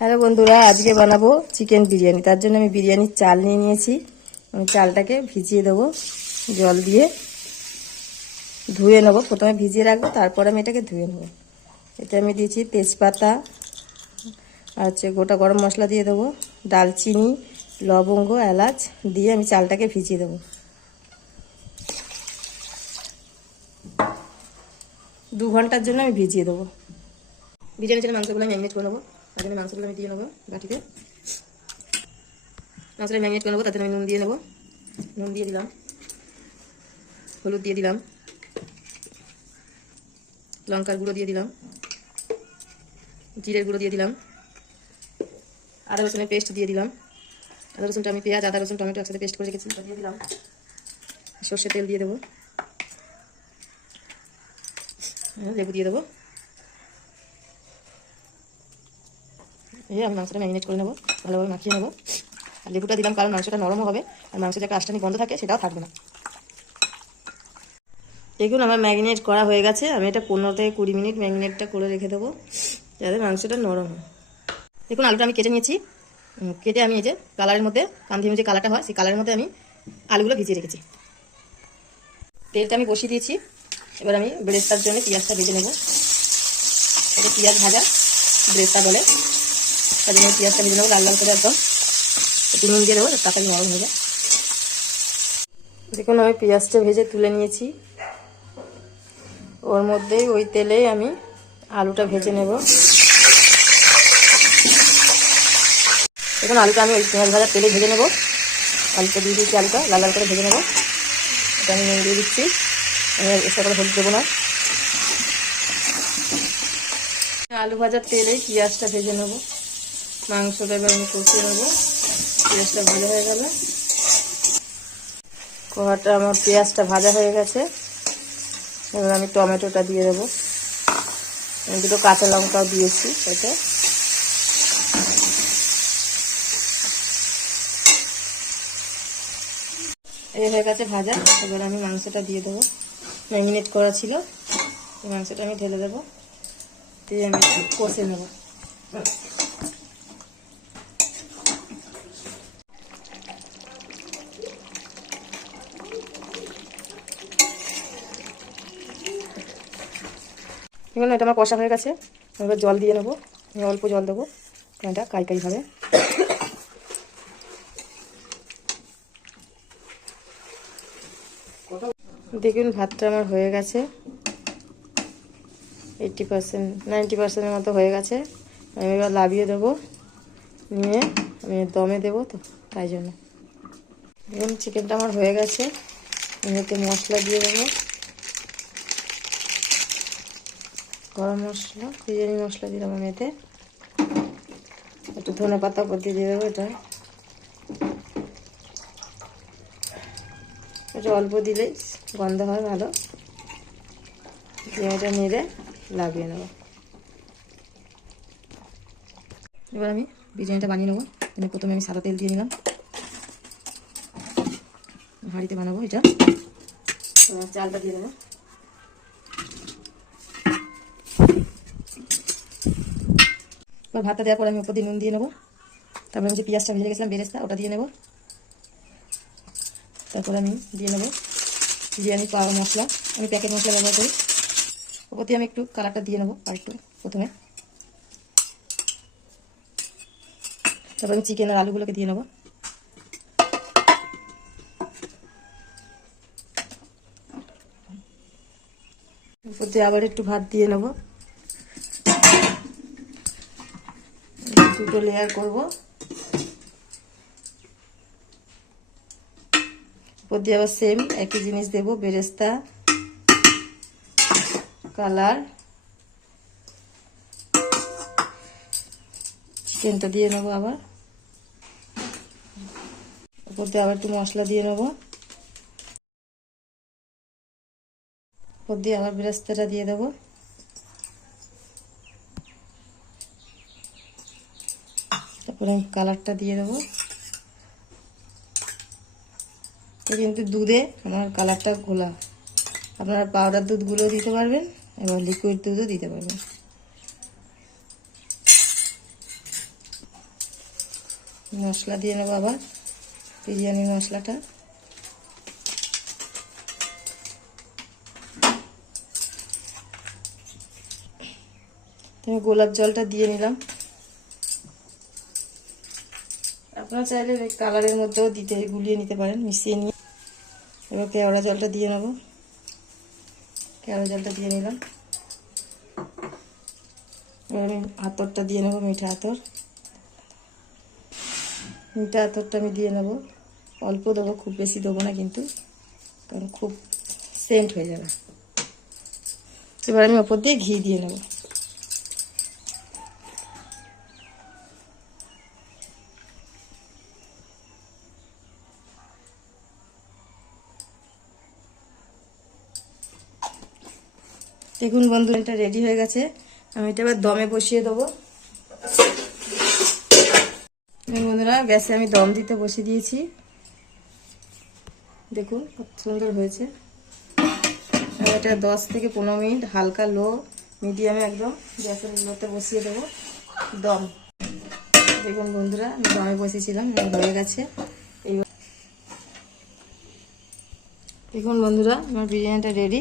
Hello বন্ধুরা, আজকে বানাবো চিকেন বিরিয়ানি। তার জন্য আমি বিরিয়ানির চাল নিয়ে নিয়েছি। আমি চালটাকে ভিজিয়ে দেবো, জল দিয়ে। ধুয়ে নেব, প্রথমে ভিজিয়ে রাখব, তারপর আমি এটাকে ধুয়ে নেব। এতে আমি দিয়েছি তেজপাতা, আর হচ্ছে গোটা গরম মশলা দিয়ে দেবো দালচিনি লবঙ্গ, এলাচ দিয়ে আমি চালটাকে ভিজিয়ে দেবো। দু ঘণ্টার জন্য আমি ভিজিয়ে দেবো। বিরিয়ানি জন্য মাংসগুলো আমি ম্যারিনেট করে নেব। তার জন্য মাংসগুলো আমি দিয়ে নেব বাটিতে। মাংসটা ম্যারিনেট করে নেব তাতে আমি নুন দিয়ে নেব। নুন দিয়ে দিলাম। হলুদ দিয়ে দিলাম। লঙ্কার গুঁড়ো দিয়ে দিলাম। জিরের গুঁড়ো দিয়ে দিলাম। আদা রসুনের পেস্ট দিয়ে দিলাম। আদা রসুনটা আমি পেঁয়াজ আদা রসুন টমেটো একসাথে পেস্ট করে রেখেছি দিয়ে দিলাম। সর্ষে তেল দিয়ে দেবো। হ্যাঁ, লেবু দিয়ে দেবো। এই আমি মাংসটা ম্যারিনেট করে নেব, ভালোভাবে মাখিয়ে নেব। আর লেবুটা দিলাম কারণ মাংসটা নরমও হবে, আর মাংসের একটা আষ্টানি গন্ধ থাকে সেটাও থাকবে না। দেখুন আমার ম্যারিনেট করা হয়ে গেছে, আমি এটা পনেরো থেকে কুড়ি মিনিট ম্যারিনেটটা করে রেখে দেবো, যাতে মাংসটা নরম হয়। দেখুন আলুটা আমি কেটে নিয়েছি কেটে আমি এই যে কালারের মধ্যে কান্ধিমে যে কালারটা হয়, সেই কালারের মধ্যে আমি আলুগুলো ভিজিয়ে রেখেছি। তেলটা আমি বসিয়ে দিয়েছি, এবার আমি ব্রেস্তার জন্য পেঁয়াজটা ভেজে নেব। এটা পেঁয়াজ ভাজা ব্রেস্তা বলে। তার জন্য পেঁয়াজটা ভেজে নেব, লাল লাল করে একদম একটু নুন দিয়ে দেবো তাড়াতাড়ি নরম হয়ে যায় দেখুন, আমি পেঁয়াজটা ভেজে তুলে নিয়েছি। ওর মধ্যেই ওই তেলেই আমি আলুটা ভেজে নেব। দেখুন, আলুটা আমি ওই পেঁয়াজ ভাজা তেলে ভেজে নেব। আলুটা দিয়ে দিয়েছি আলুটা, লাল লাল করে ভেজে নেব। এটা আমি নুন দিয়ে দিচ্ছি। আমি এক্সট্রা করে হলুদ দেবো না। আলু ভাজার তেলেই পেঁয়াজটা ভেজে নেব। মাংসটা এবার আমি কষিয়ে নেব। পেঁয়াজটা ভাজা হয়ে গেল। কড়াটা আমার পেঁয়াজটা ভাজা হয়ে গেছে। এবার আমি টমেটোটা দিয়ে দেবো। আমি দুটো কাঁচা লঙ্কাও দিয়েছি এতে। এই হয়ে গেছে ভাজা। এবার আমি মাংসটা দিয়ে দেবো। ম্যারিনেট করা ছিল। মাংসটা আমি ঢেলে দেবো। দিয়ে আমি কষে নেব। দেখুন এটা আমার কষা হয়ে গেছে। এবার জল দিয়ে নেব। অল্প জল দেবো। এটা কাই হবে। দেখুন, ভাতটা আমার হয়ে গেছে। এইটটি পার্সেন্ট নাইনটি পার্সেন্টের মতো হয়ে গেছে। আমি এবার লাভিয়ে দেবো। নিয়ে আমি দমে দেবো তো, তাই জন্য। দেখুন চিকেনটা আমার হয়ে গেছে। এতে মশলা দিয়ে দেবো। গরম মশলা বিরিয়ানি মশলা দিলাম আমি এতে। একটু ধনে পাতা উপর দিয়ে দেবো এটা। এটা অল্প দিলেই গন্ধ হয় ভালো। দিয়ে এটা নেড়ে লাগিয়ে নেব। এবার আমি বিরিয়ানিটা বানিয়ে নেব। এখানে প্রথমে আমি সাদা তেল দিয়ে নিলাম হাঁড়িতে বানাবো এটা। চালটা দিয়ে দেবো। এবার ভাতটা দেওয়ার পর আমি উপর দিয়ে নুন দিয়ে নেব। তারপরে যে পেঁয়াজটা ভেজে গেছিলাম, বেরেস্তা, ওটা দিয়ে নেব। তারপরে আমি দিয়ে নেব বিরিয়ানি, পাওয়া মশলা। আমি প্যাকেট মশলা ব্যবহার করি। ওপর দিয়ে আমি একটু কালারটা দিয়ে নেব আর প্রথমে। তারপর আমি চিকেন আর আলুগুলোকে দিয়ে নেব। উপর দিয়ে আবার একটু ভাত দিয়ে নেব। দুটো লেয়ার করব। উপর দিয়ে আবার সেম একই জিনিস দেব, বেরেস্তা কালার চিকেনটা দিয়ে নেব আবার। উপর দিয়ে আবার একটু মশলা দিয়ে নেব। উপর দিয়ে আবার বেরেস্তাটা দিয়ে দেবো। আমি কালারটা দিয়ে দেবো। কিন্তু দুধে আমার কালারটা গোলা আপনারা পাউডার দুধগুলো দিতে পারবেন, এবং লিকুইড দুধও দিতে পারবেন। মশলা দিয়ে নেব আবার বিরিয়ানির মশলাটা। আমি গোলাপ জলটা দিয়ে নিলাম। আপনারা চাইলে কালারের মধ্যেও দিতে, গুলিয়ে নিতে পারেন, মিশিয়ে নিয়ে। এবার কেওড়া জলটা দিয়ে নেব। কেওড়া জলটা দিয়ে নিলাম। এবার আমি আতরটা দিয়ে নেব, মিঠা আতর। মিঠা আতরটা আমি দিয়ে নেব। অল্প দেবো, খুব বেশি দেবো না কিন্তু, কারণ খুব সেন্ট হয়ে যাবে। এবার আমি ওপর দিয়ে ঘি দিয়ে নেব। দেখুন বন্ধু, এটা রেডি হয়ে গেছে। আমি এটা এবার দমে বসিয়ে দেবো। বন্ধুরা, গ্যাসে আমি দম দিতে বসিয়ে দিয়েছি। দেখুন কত সুন্দর হয়েছে। এটা দশ থেকে পনেরো মিনিট, হালকা লো, মিডিয়ামে একদম গ্যাসের লোতে বসিয়ে দেবো। দম। দেখুন বন্ধুরা, আমি দমে বসিয়েছিলাম আমার হয়ে গেছে। দেখুন বন্ধুরা, আমার বিরিয়ানিটা রেডি